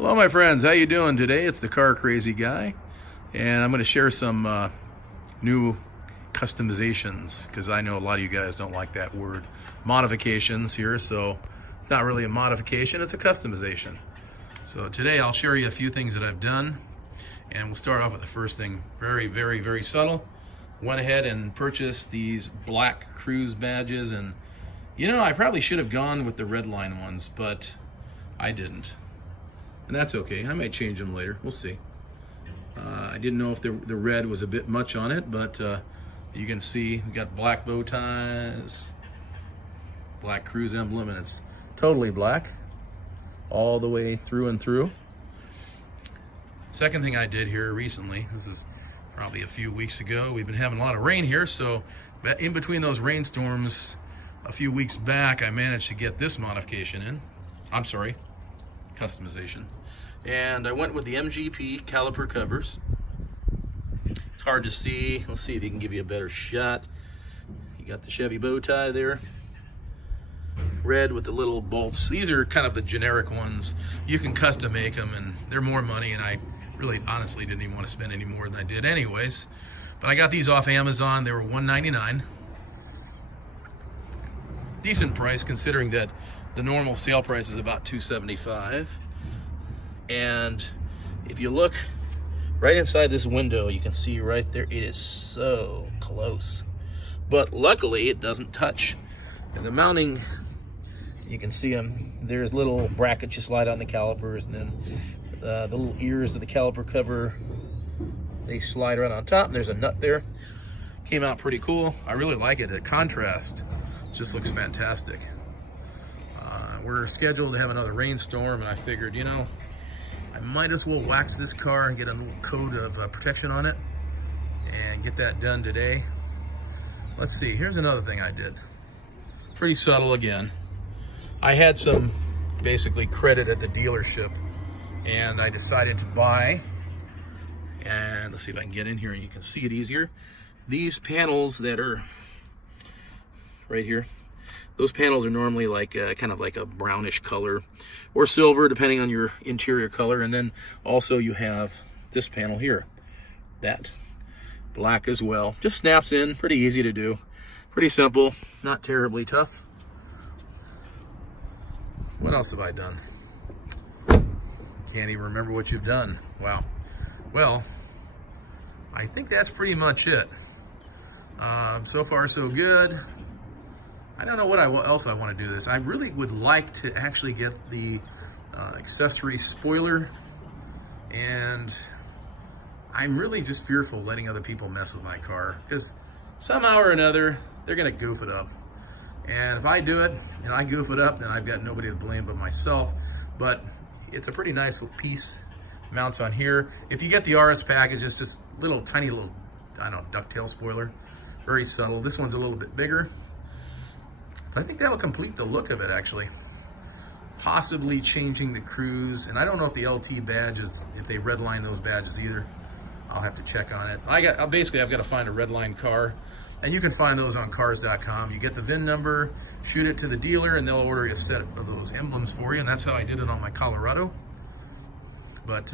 Hello my friends, how you doing today? It's the Car Crazy Guy, and I'm going to share some new customizations, because I know a lot of you guys don't like that word modifications here, so it's not really a modification, it's a customization. So today I'll share you a few things that I've done, and we'll start off with the first thing. Very subtle. Went ahead and purchased these black Cruze badges, and you know, I probably should have gone with the red line ones, but I didn't. And that's okay, I might change them later, we'll see. I didn't know if the red was a bit much on it, but you can see we got black bow ties, black Cruze emblem, and it's totally black all the way through and through. Second thing I did here recently, this is probably a few weeks ago, we've been having a lot of rain here, so in between those rainstorms a few weeks back, I managed to get this modification in. I'm sorry, customization. And I went with the MGP Caliper Covers. It's hard to see. Let's see if you can give you a better shot. You got the Chevy bow tie there. Red with the little bolts. These are kind of the generic ones. You can custom make them, and they're more money, and I really honestly didn't even want to spend any more than I did anyways. But I got these off Amazon. They were $1.99. Decent price considering that the normal sale price is about $2.75. And if you look right inside this window, you can see right there, it is so close. But luckily, it doesn't touch. And the mounting, you can see them. There's little brackets you slide on the calipers, and then the little ears of the caliper cover, they slide right on top. And there's a nut there. Came out pretty cool. I really like it. The contrast just looks fantastic. We're scheduled to have another rainstorm, and I figured, you know, I might as well wax this car and get a little coat of protection on it and get that done today. Let's see, here's another thing I did. Pretty subtle again. I had some basically credit at the dealership, and I decided to buy, and let's see if I can get in here and you can see it easier. These panels that are right here, those panels are normally like kind of like a brownish color or silver, depending on your interior color. And then also you have this panel here, that black as well. Just snaps in, pretty easy to do, pretty simple, not terribly tough. What else have I done? Can't even remember what you've done. Wow. Well, I think that's pretty much it. So far so good. I don't know what else I want to do this. I really would like to actually get the accessory spoiler, and I'm really just fearful letting other people mess with my car, because somehow or another they're gonna goof it up. And if I do it and I goof it up, then I've got nobody to blame but myself. But it's a pretty nice little piece, mounts on here. If you get the RS package, it's just tiny little, I don't know, ducktail spoiler, very subtle. This one's a little bit bigger. But I think that'll complete the look of it, actually. Possibly changing the Cruze, and I don't know if the LT badges, if they redline those badges either. I'll have to check on it. Basically, I've got to find a redline car, and you can find those on cars.com. You get the VIN number, shoot it to the dealer, and they'll order you a set of those emblems for you, and that's how I did it on my Colorado. But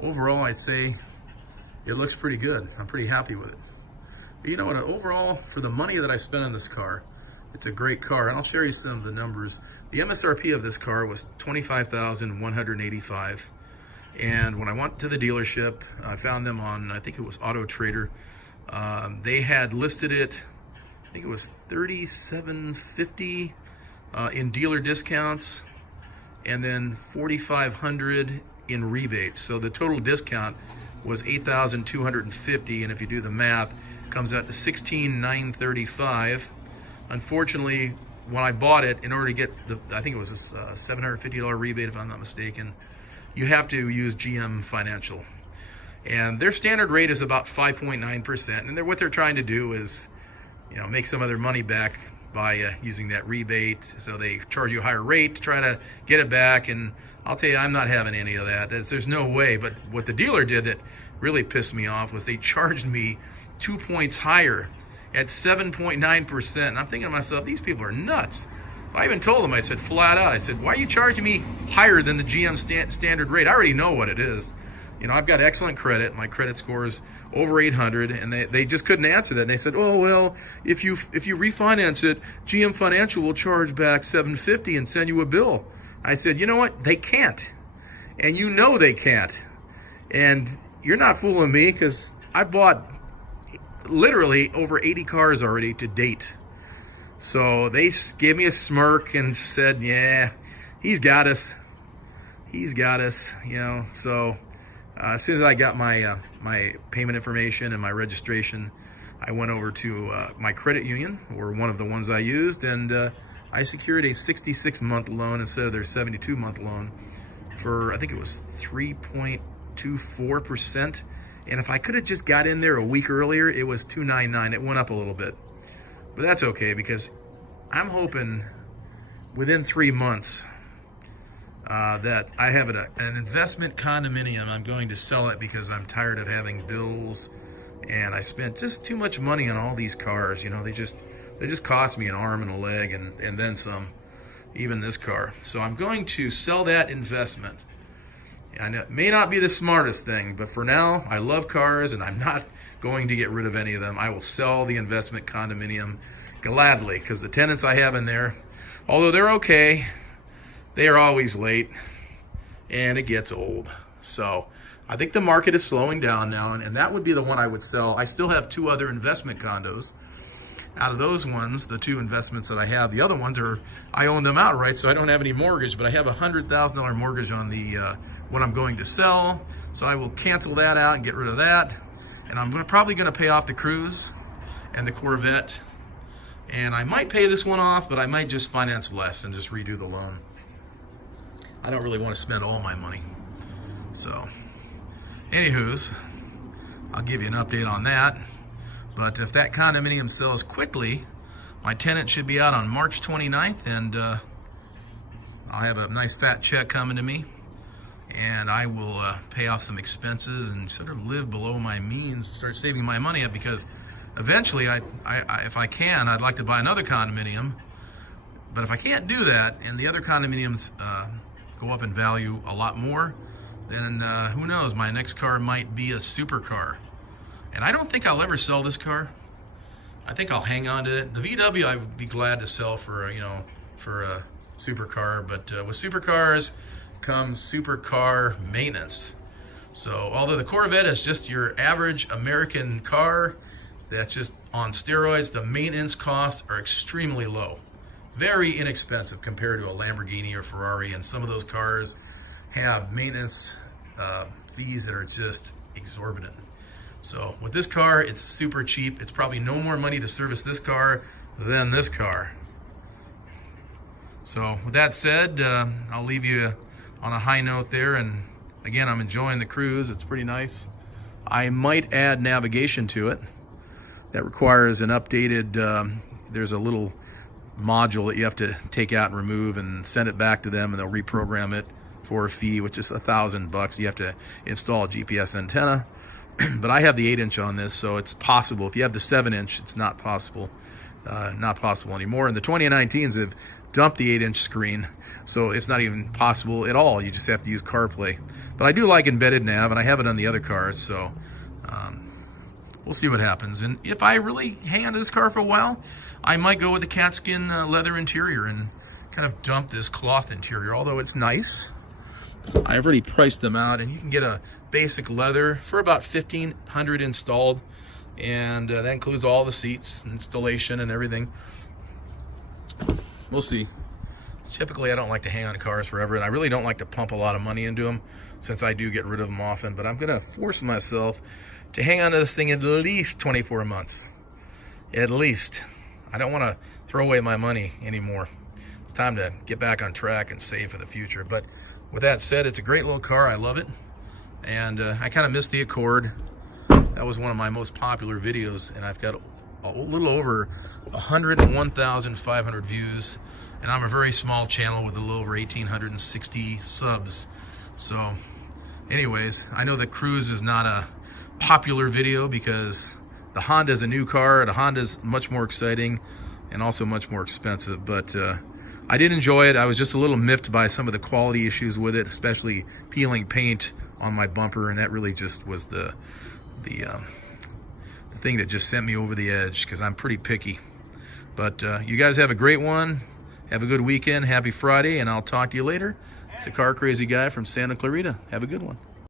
overall, I'd say it looks pretty good. I'm pretty happy with it. But you know what, overall, for the money that I spent on this car, it's a great car, and I'll share you some of the numbers. The MSRP of this car was $25,185, and when I went to the dealership, I found them on, I think it was Auto Trader. They had listed it, I think it was $3,750 in dealer discounts, and then $4,500 in rebates. So the total discount was $8,250, and if you do the math, it comes out to $16,935. Unfortunately, when I bought it, in order to get I think it was a $750 rebate, if I'm not mistaken, you have to use GM Financial. And their standard rate is about 5.9%. And what they're trying to do is, you know, make some of their money back by using that rebate. So they charge you a higher rate to try to get it back. And I'll tell you, I'm not having any of that. There's no way. But what the dealer did that really pissed me off was they charged me 2 points higher at 7.9%. And I'm thinking to myself, these people are nuts. I even told them, I said flat out, I said, why are you charging me higher than the GM standard rate? I already know what it is. You know, I've got excellent credit. My credit score is over 800, and they just couldn't answer that. And they said, oh, well, if you refinance it, GM Financial will charge back $750 and send you a bill. I said, you know what? They can't. And you know they can't. And you're not fooling me, because I bought literally over 80 cars already to date. So they gave me a smirk and said, yeah, he's got us. He's got us, you know. So as soon as I got my my payment information and my registration, I went over to my credit union, or one of the ones I used, and I secured a 66-month loan instead of their 72-month loan for, I think it was 3.24%. And if I could have just got in there a week earlier, it was 2.99. It went up a little bit. But that's okay, because I'm hoping within 3 months that I have an investment condominium. I'm going to sell it because I'm tired of having bills, and I spent just too much money on all these cars. You know, they just cost me an arm and a leg, and then some, even this car. So I'm going to sell that investment. And it may not be the smartest thing, but for now, I love cars, and I'm not going to get rid of any of them. I will sell the investment condominium gladly, because the tenants I have in there, although they're okay, they are always late, and it gets old. So I think the market is slowing down now, and that would be the one I would sell. I still have 2 other investment condos. Out of those ones, the 2 investments that I have, the other ones are, I own them outright, so I don't have any mortgage, but I have a $100,000 mortgage on the what I'm going to sell. So I will cancel that out and get rid of that. And I'm probably going to pay off the Cruze and the Corvette. And I might pay this one off, but I might just finance less and just redo the loan. I don't really want to spend all my money. So, anywho's, I'll give you an update on that. But if that condominium sells quickly, my tenant should be out on March 29th, and I'll have a nice fat check coming to me. And I will pay off some expenses and sort of live below my means, start saving my money up, because eventually, if I can, I'd like to buy another condominium. But if I can't do that, and the other condominiums go up in value a lot more, then who knows, my next car might be a supercar. And I don't think I'll ever sell this car. I think I'll hang on to it. The VW I would be glad to sell for, you know, for a supercar, but with supercars comes supercar maintenance. So although the Corvette is just your average American car that's just on steroids, the maintenance costs are extremely low. Very inexpensive compared to a Lamborghini or Ferrari, and some of those cars have maintenance fees that are just exorbitant. So with this car, it's super cheap. It's probably no more money to service this car than this car. So with that said, I'll leave you on a high note there, and again, I'm enjoying the Cruze. It's pretty nice. I might add navigation to it. That requires an updated, there's a little module that you have to take out and remove and send it back to them, and they'll reprogram it for a fee, which is $1,000. You have to install a GPS antenna. But I have the 8-inch on this, so it's possible. If you have the 7-inch, it's not possible anymore. And the 2019s have dumped the 8-inch screen, so it's not even possible at all. You just have to use CarPlay. But I do like embedded nav, and I have it on the other cars, so we'll see what happens. And if I really hang on to this car for a while, I might go with the cat skin leather interior and kind of dump this cloth interior, although it's nice. I've already priced them out, and you can get a basic leather for about $1,500 installed, and that includes all the seats, installation, and everything. We'll see. Typically, I don't like to hang on to cars forever, and I really don't like to pump a lot of money into them, since I do get rid of them often. But I'm going to force myself to hang on to this thing at least 24 months. At least. I don't want to throw away my money anymore. It's time to get back on track and save for the future. But with that said, it's a great little car. I love it. And I kind of missed the Accord. That was one of my most popular videos, and I've got a little over 101,500 views. And I'm a very small channel with a little over 1,860 subs. So anyways, I know the Cruze is not a popular video because the Honda is a new car. The Honda is much more exciting and also much more expensive. But I did enjoy it. I was just a little miffed by some of the quality issues with it, especially peeling paint on my bumper, and that really just was the thing that just sent me over the edge, because I'm pretty picky. But you guys have a great one. Have a good weekend. Happy Friday, and I'll talk to you later. It's the Car Crazy Guy from Santa Clarita. Have a good one.